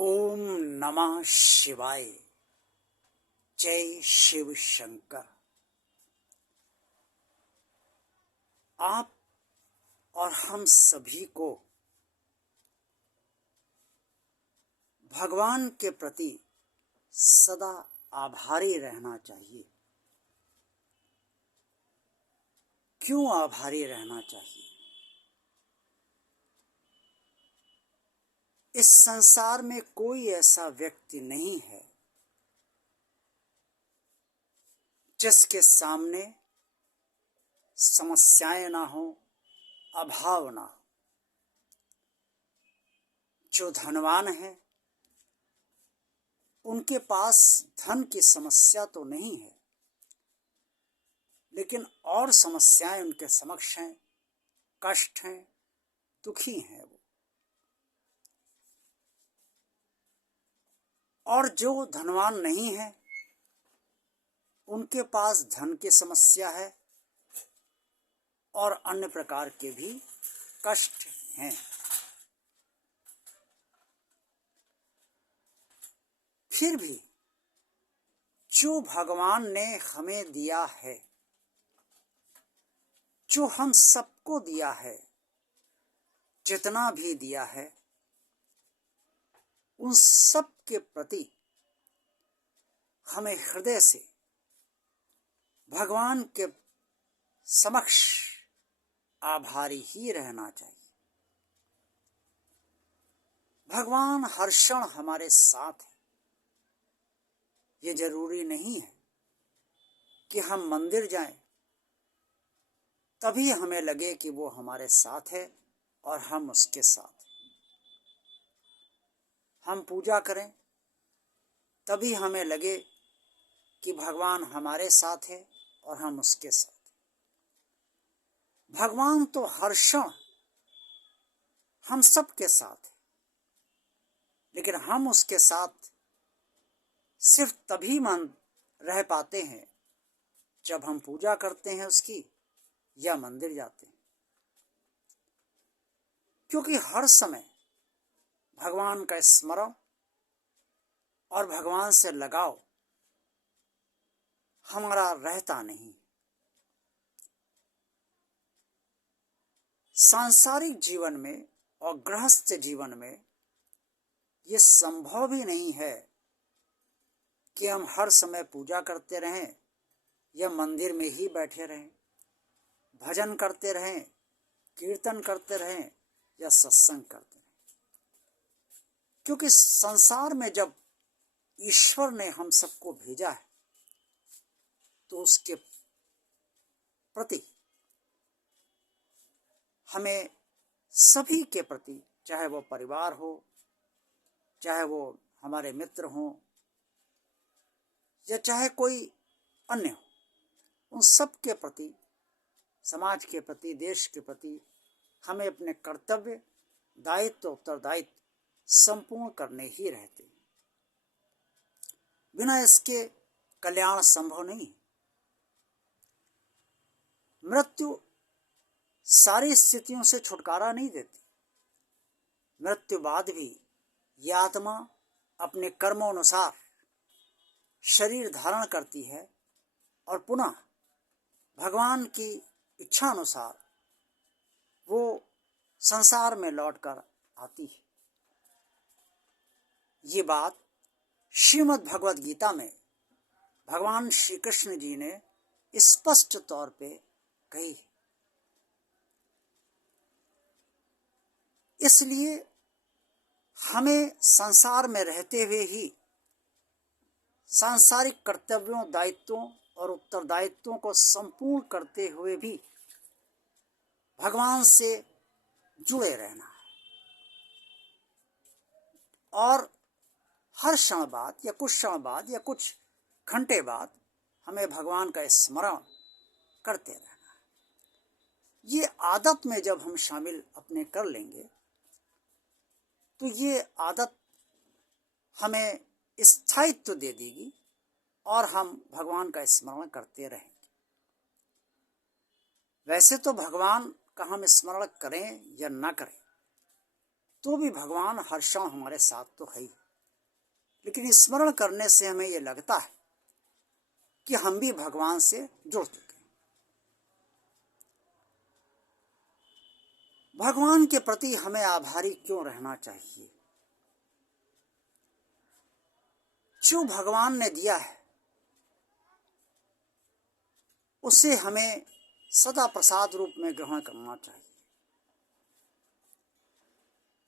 ओम नमः शिवाय। जय शिव शंकर। आप और हम सभी को भगवान के प्रति सदा आभारी रहना चाहिए। क्यों आभारी रहना चाहिए? इस संसार में कोई ऐसा व्यक्ति नहीं है जिसके सामने समस्याएं ना हो, अभाव ना हो। जो धनवान है उनके पास धन की समस्या तो नहीं है, लेकिन और समस्याएं उनके समक्ष हैं, कष्ट हैं, दुखी हैं वो। और जो धनवान नहीं है उनके पास धन की समस्या है और अन्य प्रकार के भी कष्ट हैं। फिर भी जो भगवान ने हमें दिया है, जो हम सबको दिया है, जितना भी दिया है, उन सब के प्रति हमें हृदय से भगवान के समक्ष आभारी ही रहना चाहिए। भगवान हर क्षण हमारे साथ है। ये जरूरी नहीं है कि हम मंदिर जाएं तभी हमें लगे कि वो हमारे साथ है और हम उसके साथ हैं। हम पूजा करें तभी हमें लगे कि भगवान हमारे साथ है और हम उसके साथ हैं। भगवान तो हर क्षण हम सब के साथ है, लेकिन हम उसके साथ सिर्फ तभी रह पाते हैं जब हम पूजा करते हैं उसकी या मंदिर जाते हैं, क्योंकि हर समय भगवान का स्मरण और भगवान से लगाव हमारा रहता नहीं। सांसारिक जीवन में और गृहस्थ जीवन में ये संभव भी नहीं है कि हम हर समय पूजा करते रहें या मंदिर में ही बैठे रहें, भजन करते रहें, कीर्तन करते रहें या सत्संग करते रहें। क्योंकि संसार में जब ईश्वर ने हम सबको भेजा है तो उसके प्रति हमें सभी के प्रति, चाहे वो परिवार हो, चाहे वो हमारे मित्र हों या चाहे कोई अन्य हो, उन सब के प्रति, समाज के प्रति, देश के प्रति हमें अपने कर्तव्य, दायित्व, उत्तरदायित्व संपूर्ण करने ही रहते हैं। बिना इसके कल्याण संभव नहीं। मृत्यु सारी स्थितियों से छुटकारा नहीं देती। मृत्यु बाद भी यह आत्मा अपने कर्मों अनुसार शरीर धारण करती है और पुनः भगवान की इच्छा अनुसार वो संसार में लौटकर आती है। ये बात श्रीमद् भगवद गीता में भगवान श्री कृष्ण जी ने स्पष्ट तौर पे कही है। इसलिए हमें संसार में रहते हुए ही सांसारिक कर्तव्यों, दायित्वों और उत्तरदायित्वों को संपूर्ण करते हुए भी भगवान से जुड़े रहना है। और हर क्षण बाद या कुछ क्षण बाद या कुछ घंटे बाद हमें भगवान का स्मरण करते रहना है। ये आदत में जब हम शामिल अपने कर लेंगे तो ये आदत हमें स्थायित्व दे देगी और हम भगवान का स्मरण करते रहेंगे। वैसे तो भगवान का हम स्मरण करें या ना करें तो भी भगवान हर क्षण हमारे साथ तो है ही। लेकिन स्मरण करने से हमें ये लगता है कि हम भी भगवान से जुड़ चुके हैं। भगवान के प्रति हमें आभारी क्यों रहना चाहिए? जो भगवान ने दिया है उसे हमें सदा प्रसाद रूप में ग्रहण करना चाहिए।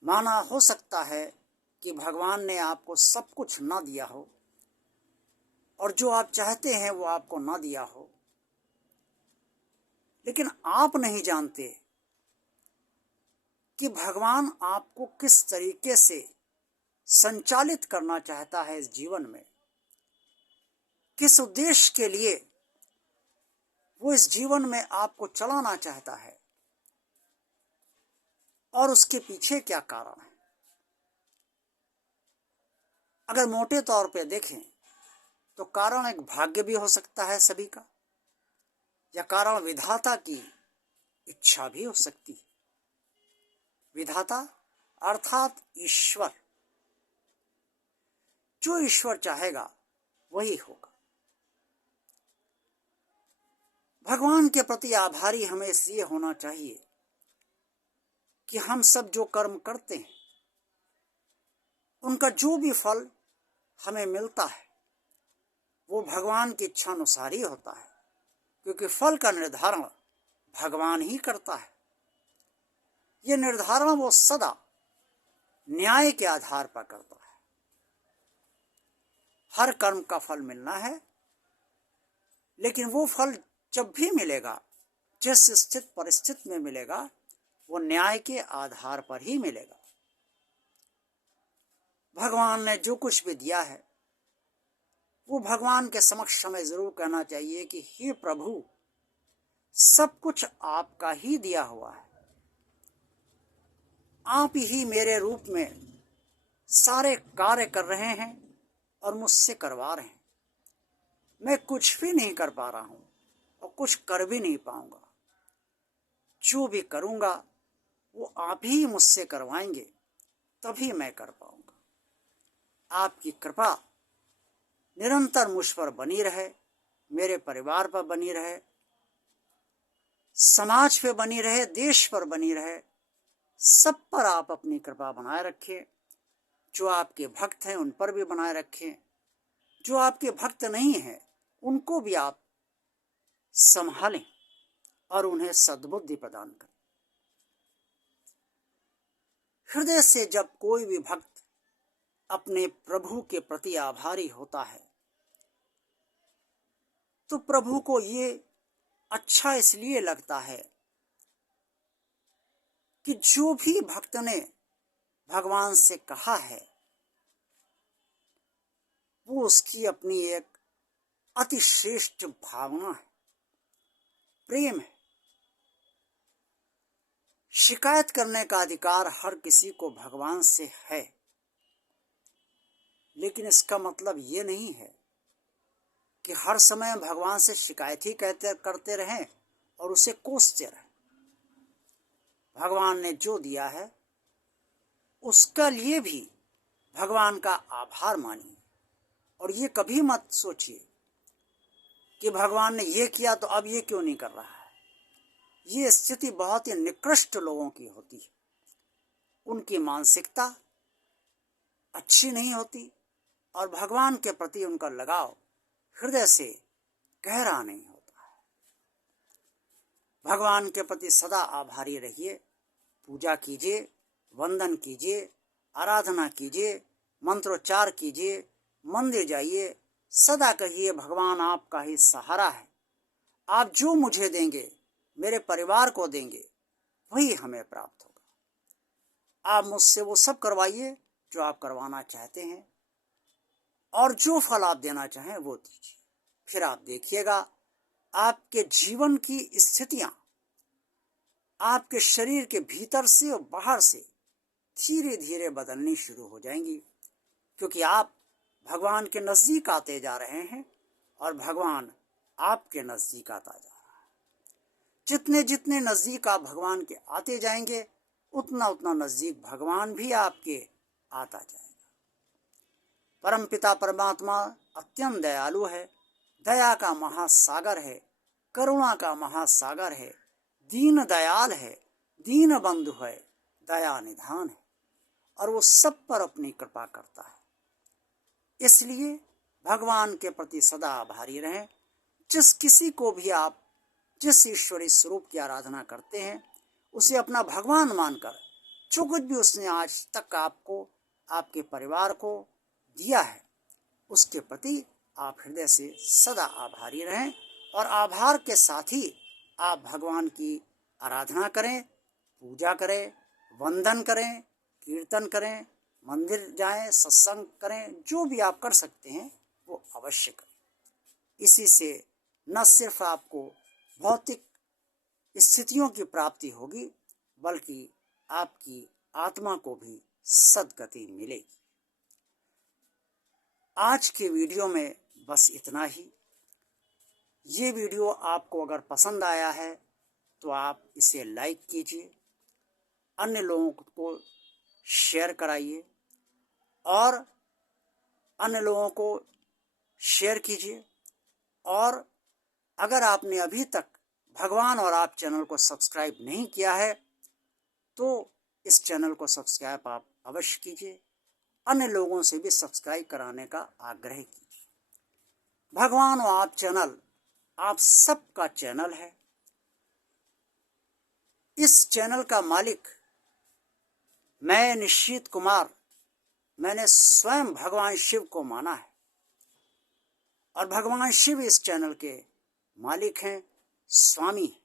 माना हो सकता है कि भगवान ने आपको सब कुछ ना दिया हो और जो आप चाहते हैं वो आपको ना दिया हो, लेकिन आप नहीं जानते कि भगवान आपको किस तरीके से संचालित करना चाहता है इस जीवन में, किस उद्देश्य के लिए वो इस जीवन में आपको चलाना चाहता है और उसके पीछे क्या कारण है। अगर मोटे तौर पे देखें तो कारण एक भाग्य भी हो सकता है सभी का, या कारण विधाता की इच्छा भी हो सकती है। विधाता अर्थात ईश्वर, जो ईश्वर चाहेगा वही होगा। भगवान के प्रति आभारी हमें इसलिए होना चाहिए कि हम सब जो कर्म करते हैं उनका जो भी फल हमें मिलता है वो भगवान की इच्छा अनुसार ही होता है, क्योंकि फल का निर्धारण भगवान ही करता है। ये निर्धारण वो सदा न्याय के आधार पर करता है। हर कर्म का फल मिलना है, लेकिन वो फल जब भी मिलेगा, जिस स्थित परिस्थिति में मिलेगा, वो न्याय के आधार पर ही मिलेगा। भगवान ने जो कुछ भी दिया है वो भगवान के समक्ष हमें जरूर कहना चाहिए कि हे प्रभु, सब कुछ आपका ही दिया हुआ है, आप ही मेरे रूप में सारे कार्य कर रहे हैं और मुझसे करवा रहे हैं। मैं कुछ भी नहीं कर पा रहा हूं और कुछ कर भी नहीं पाऊंगा। जो भी करूंगा वो आप ही मुझसे करवाएंगे, तभी मैं कर पाऊंगा। आपकी कृपा निरंतर मुझ पर बनी रहे, मेरे परिवार पर बनी रहे, समाज पे बनी रहे, देश पर बनी रहे, सब पर आप अपनी कृपा बनाए रखें। जो आपके भक्त हैं उन पर भी बनाए रखें, जो आपके भक्त नहीं हैं उनको भी आप संभालें और उन्हें सद्बुद्धि प्रदान करें। हृदय से जब कोई भी भक्त अपने प्रभु के प्रति आभारी होता है तो प्रभु को ये अच्छा इसलिए लगता है कि जो भी भक्त ने भगवान से कहा है वो उसकी अपनी एक अति श्रेष्ठ भावना है, प्रेम है। शिकायत करने का अधिकार हर किसी को भगवान से है, लेकिन इसका मतलब ये नहीं है कि हर समय भगवान से शिकायत ही करते रहें और उसे कोसते रहें। भगवान ने जो दिया है उसका लिए भी भगवान का आभार मानिए, और ये कभी मत सोचिए कि भगवान ने ये किया तो अब ये क्यों नहीं कर रहा है। ये स्थिति बहुत ही निकृष्ट लोगों की होती है, उनकी मानसिकता अच्छी नहीं होती और भगवान के प्रति उनका लगाव हृदय से गहरा नहीं होता है। भगवान के प्रति सदा आभारी रहिए, पूजा कीजिए, वंदन कीजिए, आराधना कीजिए, मंत्रोच्चार कीजिए, मंदिर जाइए, सदा कहिए भगवान आपका ही सहारा है। आप जो मुझे देंगे, मेरे परिवार को देंगे, वही हमें प्राप्त होगा। आप मुझसे वो सब करवाइए जो आप करवाना चाहते हैं, और जो फल आप देना चाहें वो दीजिए। फिर आप देखिएगा आपके जीवन की स्थितियां आपके शरीर के भीतर से और बाहर से धीरे धीरे बदलनी शुरू हो जाएंगी, क्योंकि आप भगवान के नजदीक आते जा रहे हैं और भगवान आपके नजदीक आता जा रहा है। जितने जितने नजदीक आप भगवान के आते जाएंगे, उतना उतना नजदीक भगवान भी आपके आता जाएगा। परमपिता परमात्मा अत्यंत दयालु है, दया का महासागर है, करुणा का महासागर है, दीन दयाल है, दीन बंधु है, दया निधान है और वो सब पर अपनी कृपा करता है। इसलिए भगवान के प्रति सदा आभारी रहें। जिस किसी को भी आप जिस ईश्वरीय स्वरूप की आराधना करते हैं उसे अपना भगवान मानकर जो कुछ भी उसने आज तक आपको, आपके परिवार को दिया है, उसके प्रति आप हृदय से सदा आभारी रहें और आभार के साथ ही आप भगवान की आराधना करें, पूजा करें, वंदन करें, कीर्तन करें, मंदिर जाएं, सत्संग करें, जो भी आप कर सकते हैं वो अवश्य करें। इसी से न सिर्फ आपको भौतिक स्थितियों की प्राप्ति होगी बल्कि आपकी आत्मा को भी सद्गति मिलेगी। आज के वीडियो में बस इतना ही। ये वीडियो आपको अगर पसंद आया है तो आप इसे लाइक कीजिए, अन्य लोगों को शेयर कराइए और अन्य लोगों को शेयर कीजिए। और अगर आपने अभी तक भगवान और आप चैनल को सब्सक्राइब नहीं किया है तो इस चैनल को सब्सक्राइब आप अवश्य कीजिए, अन्य लोगों से भी सब्सक्राइब कराने का आग्रह कीजिए। भगवान और आप चैनल आप सबका चैनल है। इस चैनल का मालिक मैं निश्चित कुमार, मैंने स्वयं भगवान शिव को माना है और भगवान शिव इस चैनल के मालिक हैं, स्वामी हैं।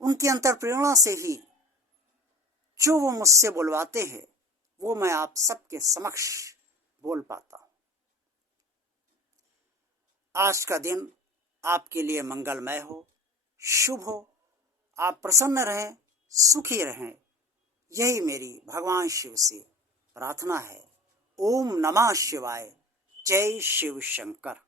उनकी अंतर प्रेरणा से ही जो वो मुझसे बुलवाते हैं वो मैं आप सबके समक्ष बोल पाता हूँ। आज का दिन आपके लिए मंगलमय हो, शुभ हो, आप प्रसन्न रहें, सुखी रहें, यही मेरी भगवान शिव से प्रार्थना है। ओम नमः शिवाय। जय शिव शंकर।